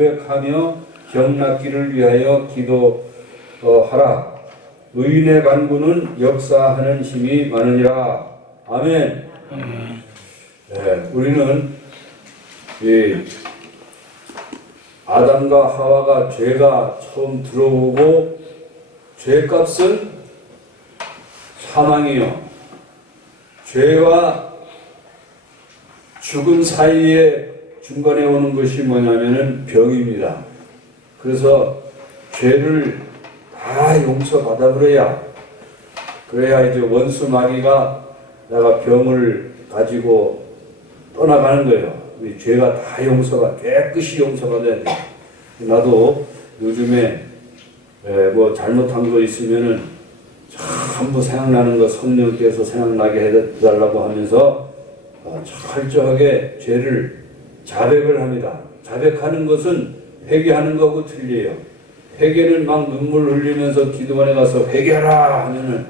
고백하며 병 낫기를 위하여 기도하라. 의인의 간구는 역사하는 힘이 많으니라. 아멘. 네, 우리는 이 아담과 하와가 죄가 처음 들어오고 죄값은 사망이요. 죄와 죽음 사이에 중간에 오는 것이 뭐냐면은 병입니다. 그래서 죄를 다 용서받아버려야, 그래야 이제 원수 마귀가 내가 병을 가지고 떠나가는 거예요. 우리 죄가 다 용서가, 깨끗이 용서받아야 돼. 나도 요즘에 뭐 잘못한 거 있으면은 전부 생각나는 거 성령께서 생각나게 해달라고 하면서 철저하게 죄를 자백을 합니다. 자백하는 것은 회개하는 거하고 틀려요. 회개는 막 눈물 흘리면서 기도원에 가서 회개하라 하면은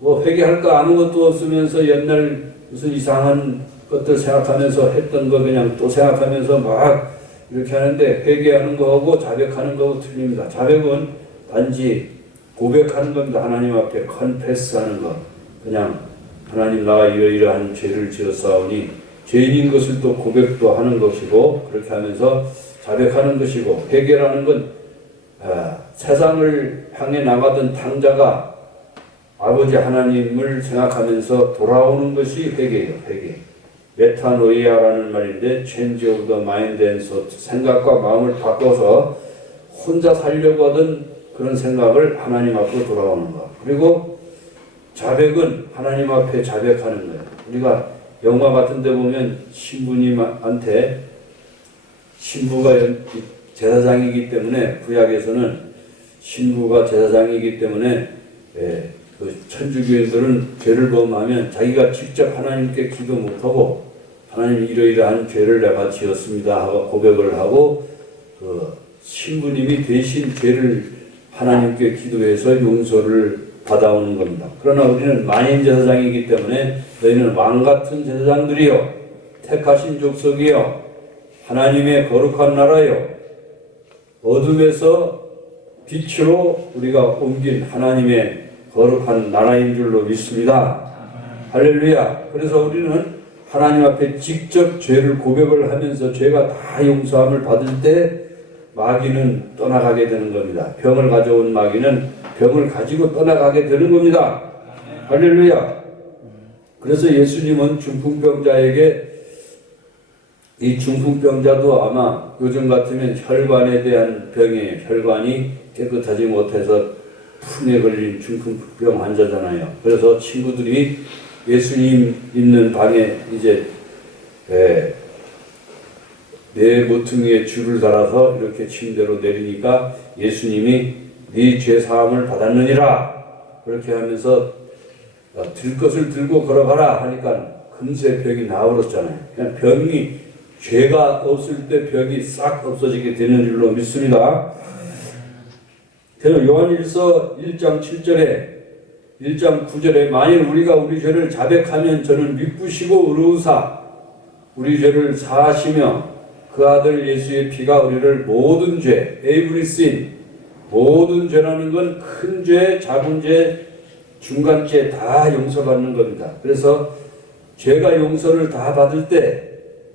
뭐 회개할까 아무것도 없으면서 옛날 무슨 이상한 것들 생각하면서 했던 거 그냥 또 생각하면서 막 이렇게 하는데, 회개하는 거하고 자백하는 거하고 틀립니다. 자백은 단지 고백하는 겁니다. 하나님 앞에 컨페스하는 거. 그냥 하나님, 나가 이러이러한 죄를 지었사오니 죄인인 것을 또 고백도 하는 것이고, 그렇게 하면서 자백하는 것이고, 회개라는 건 세상을 향해 나가던 탕자가 아버지 하나님을 생각하면서 돌아오는 것이 회개예요. 회개. 메타노이아라는 말인데 change of the mind and thought, 생각과 마음을 바꿔서 혼자 살려고 하던 그런 생각을 하나님 앞으로 돌아오는 것. 그리고 자백은 하나님 앞에 자백하는 거예요. 우리가 영화 같은 데 보면 신부님한테, 신부가 제사장이기 때문에, 구약에서는 신부가 제사장이기 때문에 그 천주교인들은 죄를 범하면 자기가 직접 하나님께 기도 못하고 하나님 이러이러한 죄를 내가 지었습니다 하고 고백을 하고 그 신부님이 대신 죄를 하나님께 기도해서 용서를 받아오는 겁니다. 그러나 우리는 만인 제사장이기 때문에 너희는 왕같은 제사장들이요, 택하신 족속이요, 하나님의 거룩한 나라요, 어둠에서 빛으로 우리가 옮긴 하나님의 거룩한 나라인 줄로 믿습니다. 할렐루야. 그래서 우리는 하나님 앞에 직접 죄를 고백을 하면서 죄가 다 용서함을 받을 때 마귀는 떠나가게 되는 겁니다. 병을 가져온 마귀는 병을 가지고 떠나가게 되는 겁니다. 할렐루야. 그래서 예수님은 중풍병자에게, 이 중풍병자도 아마 요즘 같으면 혈관에 대한 병이에요. 혈관이 깨끗하지 못해서 푼에 걸린 중풍병 환자잖아요. 그래서 친구들이 예수님 있는 방에 이제 내 모퉁이에 줄을 달아서 이렇게 침대로 내리니까 예수님이 네 죄사함을 받았느니라 그렇게 하면서 들 것을 들고 걸어가라 하니까 금세 병이 나아버렸잖아요. 그냥 병이, 죄가 없을 때 병이 싹 없어지게 되는 줄로 믿습니다. 그래서 요한일서 1장 7절에 1장 9절에 만일 우리가 우리 죄를 자백하면 저는 미쁘시고 의로우사 우리 죄를 사하시며 그 아들 예수의 피가 우리를 모든 죄, every sin, 모든 죄라는 건 큰 죄, 작은 죄, 중간죄 다 용서받는 겁니다. 그래서 죄가 용서를 다 받을 때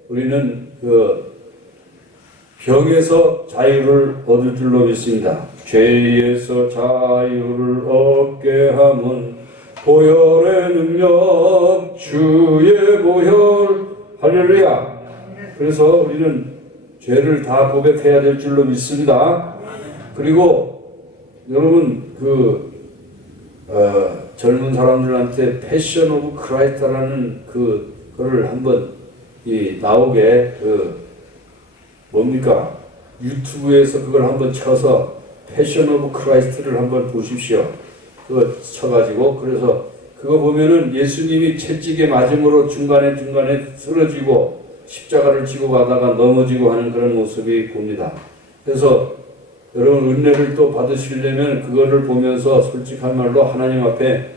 우리는 그 병에서 자유를 얻을 줄로 믿습니다. 죄에서 자유를 얻게 함은 보혈의 능력, 주의 보혈. 할렐루야. 그래서 우리는 죄를 다 고백해야 될 줄로 믿습니다. 그리고 여러분 젊은 사람들한테 패션 오브 크라이스트라는 그거를 한번 나오게 뭡니까? 유튜브에서 그걸 한번 쳐서 패션 오브 크라이스트를 한번 보십시오. 그거 쳐가지고, 그래서 그거 보면은 예수님이 채찍에 맞음으로 중간에 쓰러지고 십자가를 지고 가다가 넘어지고 하는 그런 모습이 봅니다. 그래서 여러분 은혜를 또 받으시려면 그거를 보면서 솔직한 말로 하나님 앞에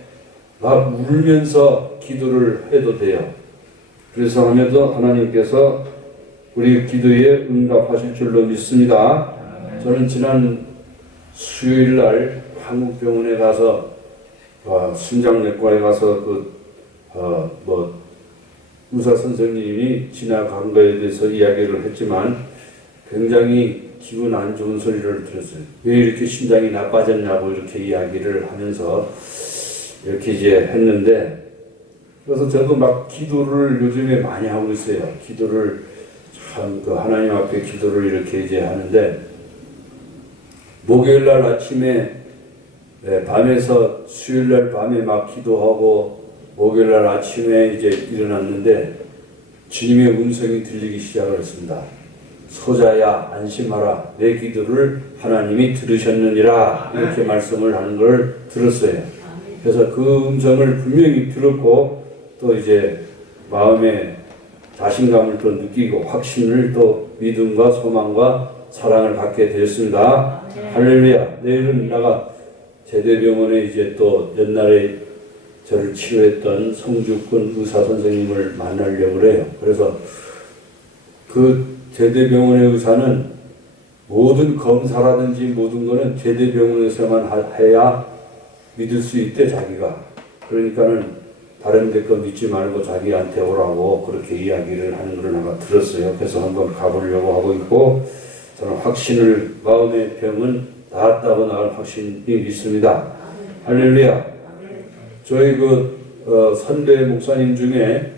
막 울면서 기도를 해도 돼요. 그래서 하면서 하나님께서 우리 기도에 응답하실 줄로 믿습니다. 저는 지난 수요일 날 한국병원에 가서 심장내과에 가서 의사 선생님이 지나간 거에 대해서 이야기를 했지만 굉장히 기분 안 좋은 소리를 들었어요. 왜 이렇게 심장이 나빠졌냐고 이렇게 이야기를 하면서 이렇게 이제 했는데, 그래서 저도 막 기도를 요즘에 많이 하고 있어요. 기도를 참 하나님 앞에 기도를 이렇게 이제 하는데, 목요일 날 아침에 밤에서 수요일 날 밤에 막 기도하고 목요일 날 아침에 이제 일어났는데 주님의 음성이 들리기 시작을 했습니다. 소자야 안심하라, 내 기도를 하나님이 들으셨느니라, 이렇게 말씀을 하는 걸 들었어요. 그래서 그 음성을 분명히 들었고 또 이제 마음에 자신감을 또 느끼고 확신을 또 믿음과 소망과 사랑을 갖게 되었습니다. 할렐루야. 내일은 내가 제대병원에 이제 또 옛날에 저를 치료했던 성주군 의사 선생님을 만나려고 그래요. 그래서 그 제대병원의 의사는 모든 검사라든지 모든 거는 제대병원에서만 해야 믿을 수 있대, 자기가. 그러니까는 다른 데 거 믿지 말고 자기한테 오라고 그렇게 이야기를 하는 걸 내가 들었어요. 그래서 한번 가보려고 하고 있고, 저는 확신을, 마음의 병은 낫다고 나갈 확신이 있습니다. 할렐루야. 저희 선배 목사님 중에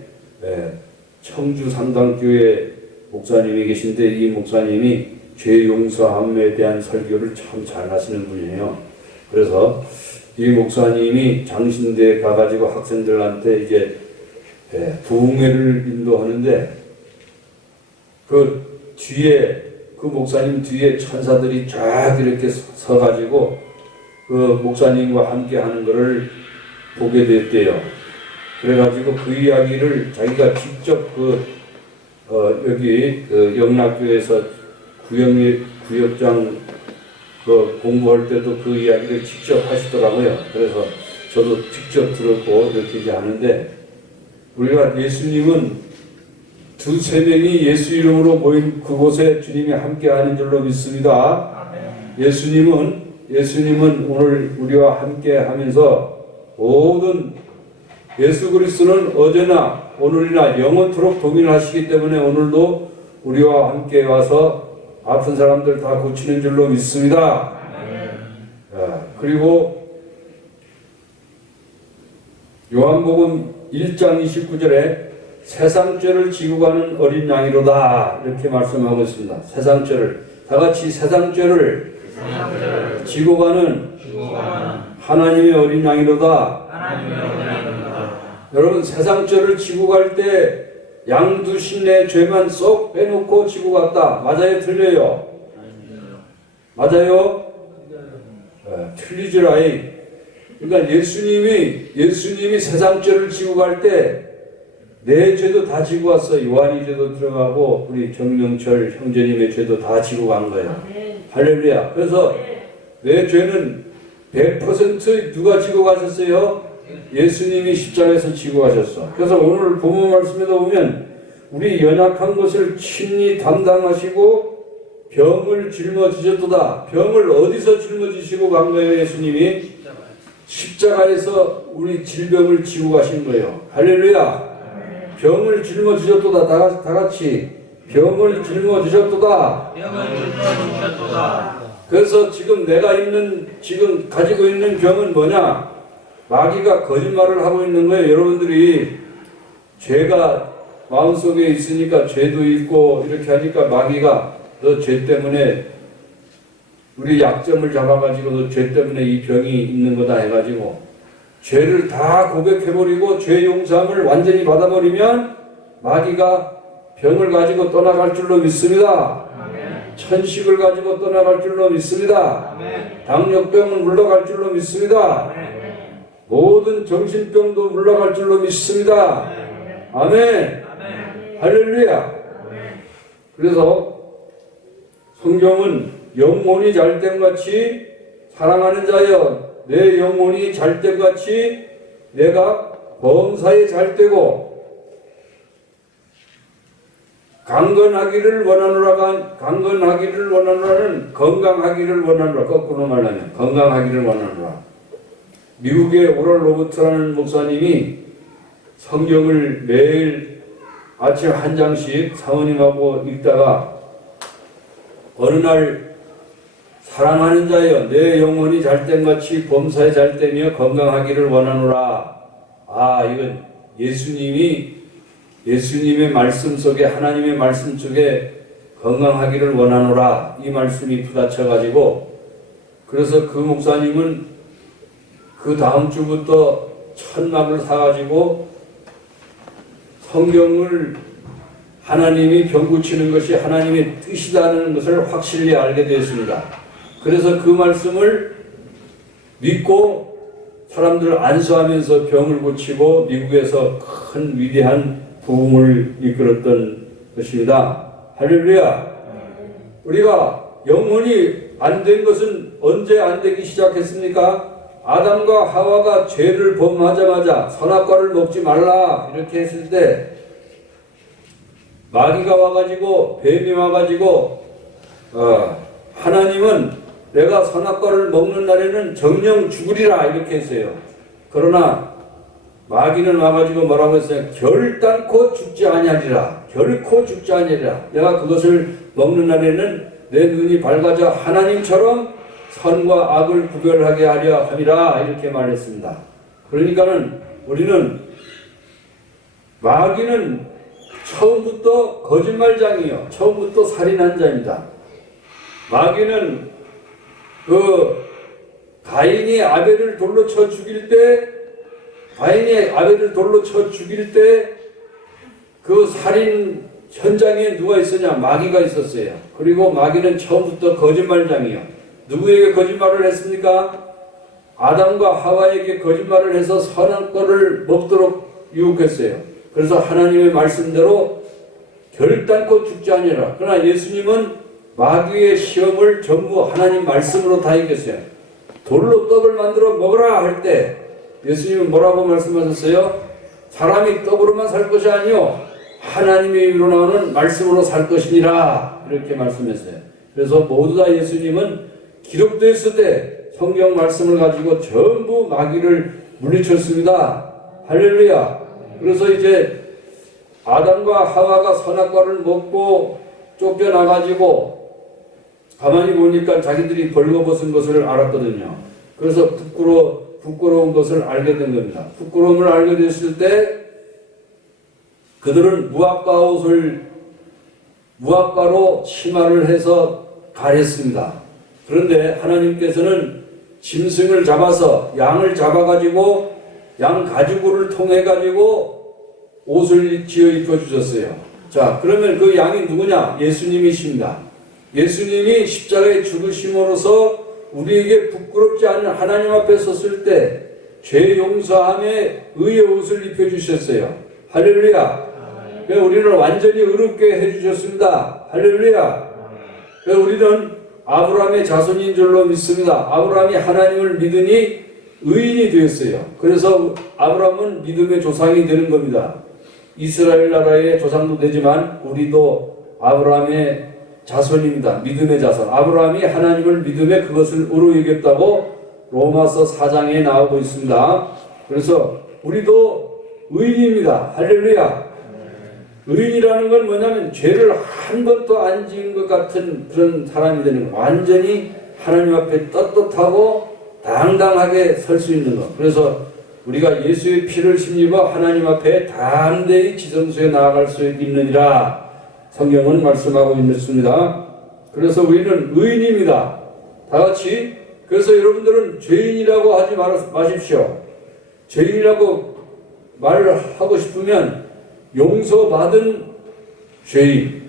청주 상당교회 목사님이 계신데, 이 목사님이 죄 용서함에 대한 설교를 참 잘 하시는 분이에요. 그래서 이 목사님이 장신대에 가가지고 학생들한테 이제 부흥회를 인도하는데, 그 목사님 뒤에 천사들이 쫙 이렇게 서가지고 그 목사님과 함께 하는 것을 보게 됐대요. 그래가지고 그 이야기를 자기가 직접 여기 영락교에서 구역장 공부할 때도 그 이야기를 직접 하시더라고요. 그래서 저도 직접 들었고 이렇게 이제 하는데, 우리가 예수님은 두세 명이 예수 이름으로 모인 그곳에 주님이 함께 하는 줄로 믿습니다. 예수님은 오늘 우리와 함께 하면서 모든 예수 그리스도는 어제나 오늘이나 영원토록 동일하시기 때문에 오늘도 우리와 함께 와서 아픈 사람들 다 고치는 줄로 믿습니다. 그리고 요한복음 1장 29절에 세상죄를 지고 가는 어린 양이로다, 이렇게 말씀하고 있습니다. 세상죄를, 다같이 세상죄를 지고 가는 하나님의 어린 양이로다. 여러분, 세상죄를 지고 갈 때 양두신의 죄만 쏙 빼놓고 지고 갔다. 맞아요? 틀려요? 맞아요? 틀리지라이. 그러니까 예수님이 세상죄를 지고 갈 때 내 죄도 다 지고 왔어요. 요한이 죄도 들어가고 우리 정명철 형제님의 죄도 다 지고 간 거예요. 할렐루야. 그래서 내 죄는 100% 누가 지고 가셨어요? 예수님이 십자가에서 지고 가셨어. 그래서 오늘 본문 말씀에도 보면 우리 연약한 것을 친히 담당하시고 병을 짊어지셨도다. 병을 어디서 짊어지시고 간 거예요? 예수님이 십자가에서 우리 질병을 지고 가신 거예요. 할렐루야. 병을 짊어지셨도다. 다 같이 병을 짊어지셨도다. 그래서 지금 지금 가지고 있는 병은 뭐냐? 마귀가 거짓말을 하고 있는 거예요. 여러분들이 죄가 마음속에 있으니까 죄도 있고 이렇게 하니까 마귀가 너 죄 때문에 우리 약점을 잡아가지고 너 죄 때문에 이 병이 있는 거다 해가지고 죄를 다 고백해버리고 죄 용서함을 완전히 받아버리면 마귀가 병을 가지고 떠나갈 줄로 믿습니다. 천식을 가지고 떠나갈 줄로 믿습니다. 당뇨병은 물러갈 줄로 믿습니다. 모든 정신병도 물러갈 줄로 믿습니다. 아멘. 할렐루야. 그래서 성경은 영혼이 잘됨같이 사랑하는 자여 내 영혼이 잘됨같이 내가 범사에 잘되고 강건하기를 원하노라가 강건하기를 원하노라는 건강하기를 원하노라. 거꾸로 말하면 건강하기를 원하노라. 미국의 오럴 로버트라는 목사님이 성경을 매일 아침 한 장씩 사모님하고 읽다가 어느 날 사랑하는 자여 내 영혼이 잘됨같이 범사에 잘되며 건강하기를 원하노라. 아, 이건 예수님의 말씀 속에 하나님의 말씀 속에 건강하기를 원하노라 이 말씀이 부딪혀가지고 그래서 그 목사님은 그 다음 주부터 천막을 사가지고 성경을 하나님이 병 고치는 것이 하나님의 뜻이라는 것을 확실히 알게 되었습니다. 그래서 그 말씀을 믿고 사람들을 안수하면서 병을 고치고 미국에서 큰 위대한 부흥을 이끌었던 것입니다. 할렐루야. 우리가 영혼이 안 된 것은 언제 안 되기 시작했습니까? 아담과 하와가 죄를 범하자마자 선악과를 먹지 말라 이렇게 했을 때 마귀가 와가지고 뱀이 와가지고 하나님은 내가 선악과를 먹는 날에는 정령 죽으리라 이렇게 했어요. 그러나 마귀는 와가지고 뭐라고 했어요? 결단코 죽지 아니하리라. 결코 죽지 아니하리라. 내가 그것을 먹는 날에는 내 눈이 밝아져 하나님처럼 선과 악을 구별하게 하려 함이라 이렇게 말했습니다. 그러니까는 우리는 마귀는 처음부터 거짓말장이요. 처음부터 살인한 자입니다. 마귀는 가인이 아벨을 돌로 쳐 죽일 때 그 살인 현장에 누가 있었냐? 마귀가 있었어요. 그리고 마귀는 처음부터 거짓말장이요. 누구에게 거짓말을 했습니까? 아담과 하와에게 거짓말을 해서 선한 것을 먹도록 유혹했어요. 그래서 하나님의 말씀대로 결단코 죽지 아니하라. 그러나 예수님은 마귀의 시험을 전부 하나님 말씀으로 다 이겼어요. 돌로 떡을 만들어 먹으라 할 때 예수님은 뭐라고 말씀하셨어요? 사람이 떡으로만 살 것이 아니요 하나님의 입으로 나오는 말씀으로 살 것이니라 이렇게 말씀했어요. 그래서 모두 다 예수님은 기록되어 있을 때 성경 말씀을 가지고 전부 마귀를 물리쳤습니다. 할렐루야. 그래서 이제 아담과 하와가 선악과를 먹고 쫓겨나가지고 가만히 보니까 자기들이 벌거벗은 것을 알았거든요. 그래서 부끄러운 것을 알게 된 겁니다. 부끄러움을 알게 됐을 때 그들은 무화과로 치마를 해서 가렸습니다. 그런데 하나님께서는 짐승을 잡아서 양을 잡아가지고 양 가죽을 통해가지고 옷을 지어 입혀주셨어요. 자, 그러면 그 양이 누구냐? 예수님이십니다. 예수님이 십자가에 죽으심으로써 우리에게 부끄럽지 않은 하나님 앞에 섰을 때 죄 용서함에 의의 옷을 입혀주셨어요. 할렐루야. 우리를 완전히 의롭게 해주셨습니다. 할렐루야. 우리는 아브라함의 자손인 줄로 믿습니다. 아브라함이 하나님을 믿으니 의인이 되었어요. 그래서 아브라함은 믿음의 조상이 되는 겁니다. 이스라엘 나라의 조상도 되지만 우리도 아브라함의 자손입니다. 믿음의 자손. 아브라함이 하나님을 믿음에 그것을 의로 여겼다고 로마서 4장에 나오고 있습니다. 그래서 우리도 의인입니다. 할렐루야. 의인이라는 건 뭐냐면 죄를 한 번도 안 지은 것 같은 그런 사람이 되는 거. 완전히 하나님 앞에 떳떳하고 당당하게 설 수 있는 것. 그래서 우리가 예수의 피를 힘입어 하나님 앞에 담대히 지성소에 나아갈 수 있느니라 성경은 말씀하고 있습니다. 그래서 우리는 의인입니다. 다 같이. 그래서 여러분들은 죄인이라고 하지 마십시오. 죄인이라고 말을 하고 싶으면 용서받은 죄인,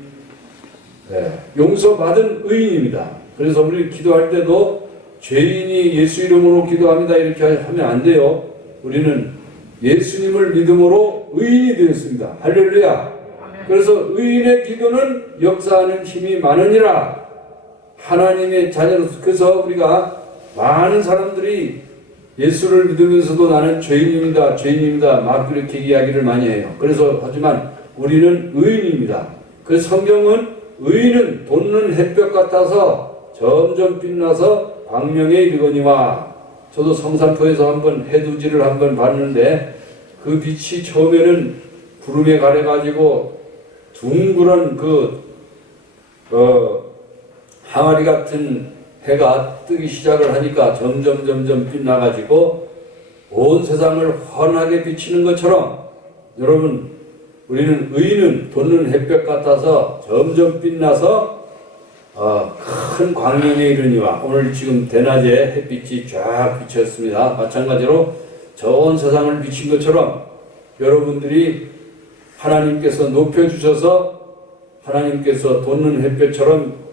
용서받은 의인입니다. 그래서 우리 기도할 때도 죄인이 예수 이름으로 기도합니다 이렇게 하면 안 돼요. 우리는 예수님을 믿음으로 의인이 되었습니다. 할렐루야. 그래서 의인의 기도는 역사하는 힘이 많으니라. 하나님의 자녀로서. 그래서 우리가 많은 사람들이 예수를 믿으면서도 나는 죄인입니다 막 그렇게 이야기를 많이 해요. 그래서 하지만 우리는 의인입니다. 그 성경은 의인은 돋는 햇볕 같아서 점점 빛나서 광명에 이르거니와. 저도 성산포에서 한번 해돋이를 한번 봤는데 그 빛이 처음에는 구름에 가려가지고 둥그런 항아리 같은 해가 뜨기 시작을 하니까 점점 빛나가지고 온 세상을 환하게 비치는 것처럼 여러분 우리는 의인은 돋는 햇볕 같아서 점점 빛나서 큰 광명에 이르니와. 오늘 지금 대낮에 햇빛이 쫙 비쳤습니다. 마찬가지로 저 온 세상을 비친 것처럼 여러분들이 하나님께서 높여주셔서 하나님께서 돋는 햇볕처럼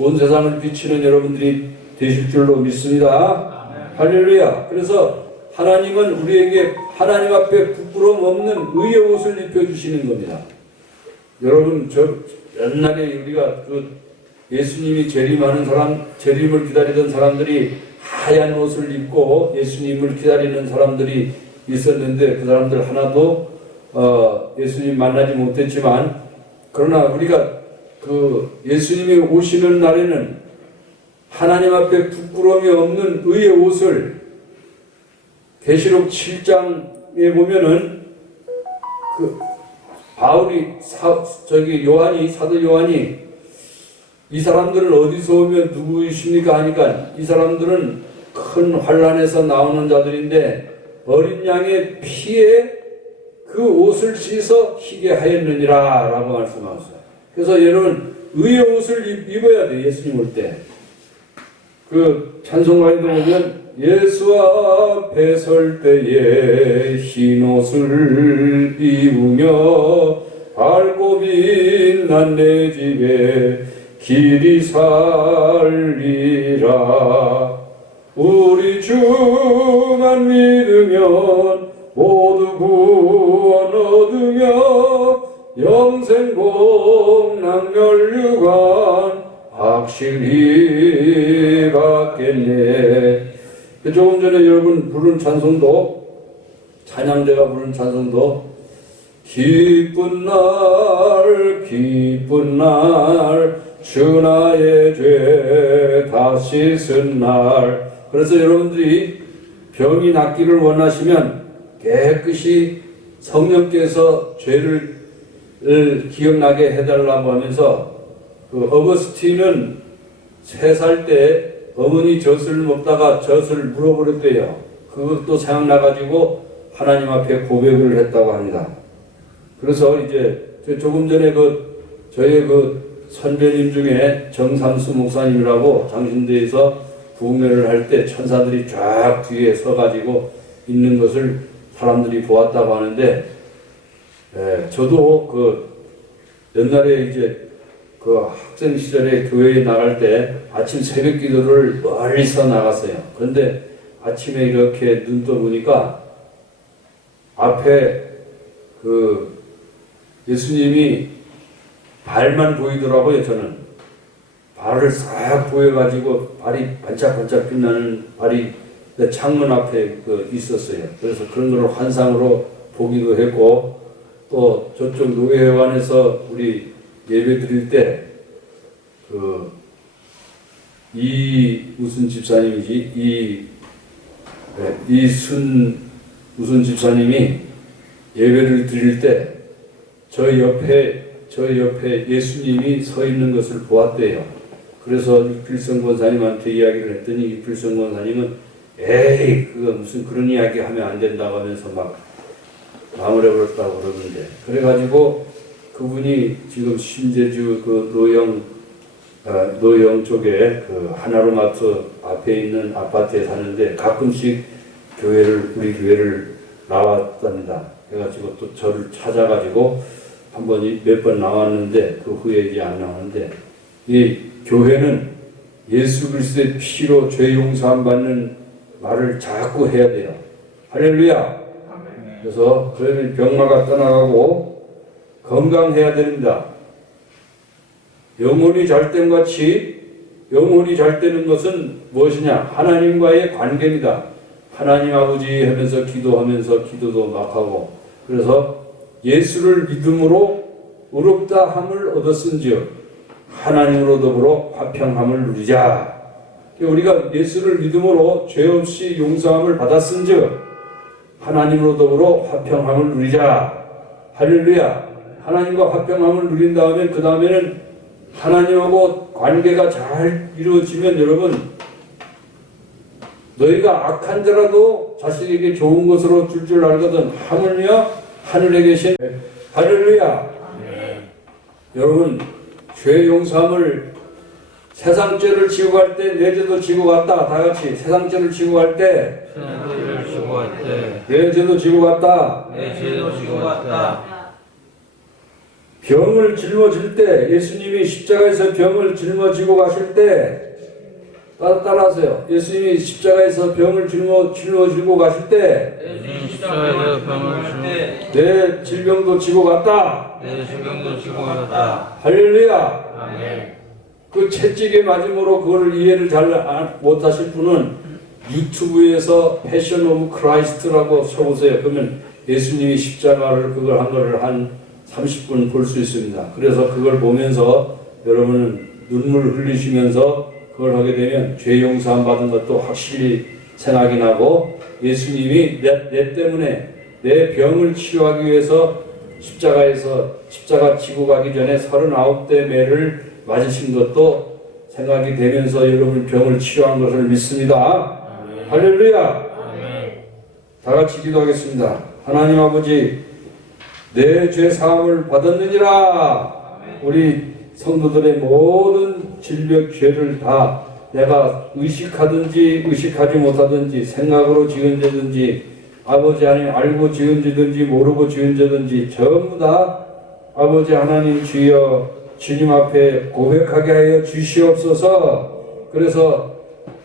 온 세상을 비치는 여러분들이 되실 줄로 믿습니다. 할렐루야. 그래서 하나님은 우리에게 하나님 앞에 부끄러움 없는 의의 옷을 입혀주시는 겁니다. 여러분 옛날에 우리가 예수님이 재림을 기다리던 사람들이 하얀 옷을 입고 예수님을 기다리는 사람들이 있었는데 그 사람들 하나도 예수님 만나지 못했지만, 그러나 우리가 예수님이 오시는 날에는 하나님 앞에 부끄러움이 없는 의의 옷을, 계시록 7장에 보면은 사도 요한이 이 사람들은 어디서 오면 누구이십니까 하니까 이 사람들은 큰 환란에서 나오는 자들인데 어린 양의 피에 그 옷을 씻어 희게 하였느니라 라고 말씀하셨어요. 그래서 여러분 의의 옷을 입어야 돼. 예수님 올 때 찬송가에도 보면 예수와 앞에 설 때에 흰 옷을 입으며 밝고 빛난 내 집에 길이 살리라. 우리 주만 믿으면 모두 구원 얻으며 영생 복락 멸류관 확실히 받겠네. 조금 전에 여러분 부른 찬송도, 찬양대가 부른 찬송도 기쁜 날 주 나의 죄 다 씻은 날. 그래서 여러분들이 병이 낫기를 원하시면 깨끗이 성령께서 죄를 기억나게 해달라고 하면서 어거스틴은 3살 때 어머니 젖을 먹다가 젖을 물어버렸대요. 그것도 생각나가지고 하나님 앞에 고백을 했다고 합니다. 그래서 이제 조금 전에 저희 선배님 중에 정삼수 목사님이라고 장신대에서 부흥회를 할 때 천사들이 쫙 뒤에 서가지고 있는 것을 사람들이 보았다고 하는데, 저도 옛날에 이제 학생 시절에 교회에 나갈 때 아침 새벽 기도를 멀리서 나갔어요. 그런데 아침에 이렇게 눈 떠보니까 앞에 예수님이 발만 보이더라고요. 저는 발을 싹 보여가지고 발이 반짝반짝 빛나는 발이 내 창문 앞에 있었어요. 그래서 그런 걸 환상으로 보기도 했고, 또 저쪽 노예회관에서 우리 예배 드릴 때 무슨 집사님이지? 무슨 집사님이 예배를 드릴 때 저 옆에 예수님이 서 있는 것을 보았대요. 그래서 육필성 권사님한테 이야기를 했더니 육필성 권사님은 에이 그거 무슨 그런 이야기 하면 안 된다고 하면서 막 나무래버렸다고 그러는데, 그래가지고 그분이 지금 신제주 노영 쪽에 하나로마트 앞에 있는 아파트에 사는데 가끔씩 우리 교회를 나왔답니다. 그래가지고 또 저를 찾아가지고 몇 번 나왔는데 그 후에 이제 안 나오는데, 이 교회는 예수 그리스도의 피로 죄 용서함 받는 말을 자꾸 해야 돼요. 할렐루야. 그래서 그러면 병마가 떠나가고 건강해야 됩니다. 영혼이 잘된 같이, 영혼이 잘 되는 것은 무엇이냐? 하나님과의 관계입니다. 하나님 아버지 하면서 기도하면서 기도도 막 하고, 그래서 예수를 믿음으로 의롭다 함을 얻었은즉 하나님으로 더불어 화평함을 누리자. 우리가 예수를 믿음으로 죄 없이 용서함을 받았은즉 하나님으로 더불어 화평함을 누리자. 할렐루야. 하나님과 화평함을 누린 다음에 그 다음에는 하나님하고 관계가 잘 이루어지면 여러분, 너희가 악한 자라도 자식에게 좋은 것으로 줄 알거든 하물며 하늘에 계신 할렐루야. 여러분, 죄 용서함을 세상 죄를 지고 갈 때 내 죄도 지고 갔다. 다 같이 세상 죄를 지고 갈 때 내 죄도 지고 갔다. 병을 짊어질 때 예수님이 십자가에서 병을 짊어지고 가실 때 따라하세요. 예수님이 십자가에서 병을 짊어지고 가실 때 내 질병도 지고 갔다. 할렐루야. 그 채찍에 맞음으로 그거를 이해를 잘 못하실 분은 유튜브에서 패션 오브 크라이스트라고 쳐보세요. 그러면 예수님이 십자가를 그걸 한 거를 한 30분 볼 수 있습니다. 그래서 그걸 보면서 여러분은 눈물 흘리시면서 그걸 하게 되면 죄 용서함 받은 것도 확실히 생각이 나고 예수님이 내 때문에 내 병을 치유하기 위해서 십자가 지고 가기 전에 39대 매를 맞으신 것도 생각이 되면서 여러분 병을 치유한 것을 믿습니다. 할렐루야. 다 같이 기도하겠습니다. 하나님 아버지, 내 죄 사함을 받았느니라. 우리 성도들의 모든 질병 죄를 다 내가 의식하든지 의식하지 못하든지 생각으로 지은 죄든지 아버지 하나님 알고 지은 죄든지 모르고 지은 죄든지 전부 다 아버지 하나님 주여 주님 앞에 고백하게 하여 주시옵소서. 그래서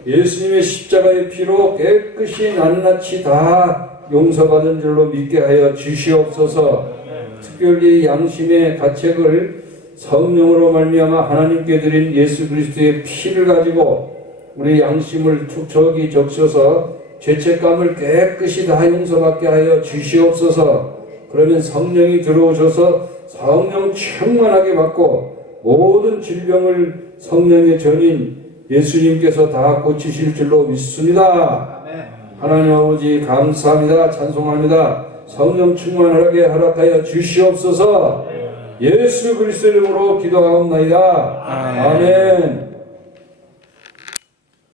예수님의 십자가의 피로 깨끗이 낱낱이 다 용서받은 줄로 믿게 하여 주시옵소서. 특별히 양심의 가책을 성령으로 말미암아 하나님께 드린 예수 그리스도의 피를 가지고 우리 양심을 툭툭이 적셔서 죄책감을 깨끗이 다 용서받게 하여 주시옵소서. 그러면 성령이 들어오셔서 성령 충만하게 받고 모든 질병을 성령의 전인 예수님께서 다 고치실 줄로 믿습니다. 하나님 아버지 감사합니다. 찬송합니다. 성령 충만하게 허락하여 주시옵소서. 예수 그리스도 이름으로 기도하옵나이다. 아멘.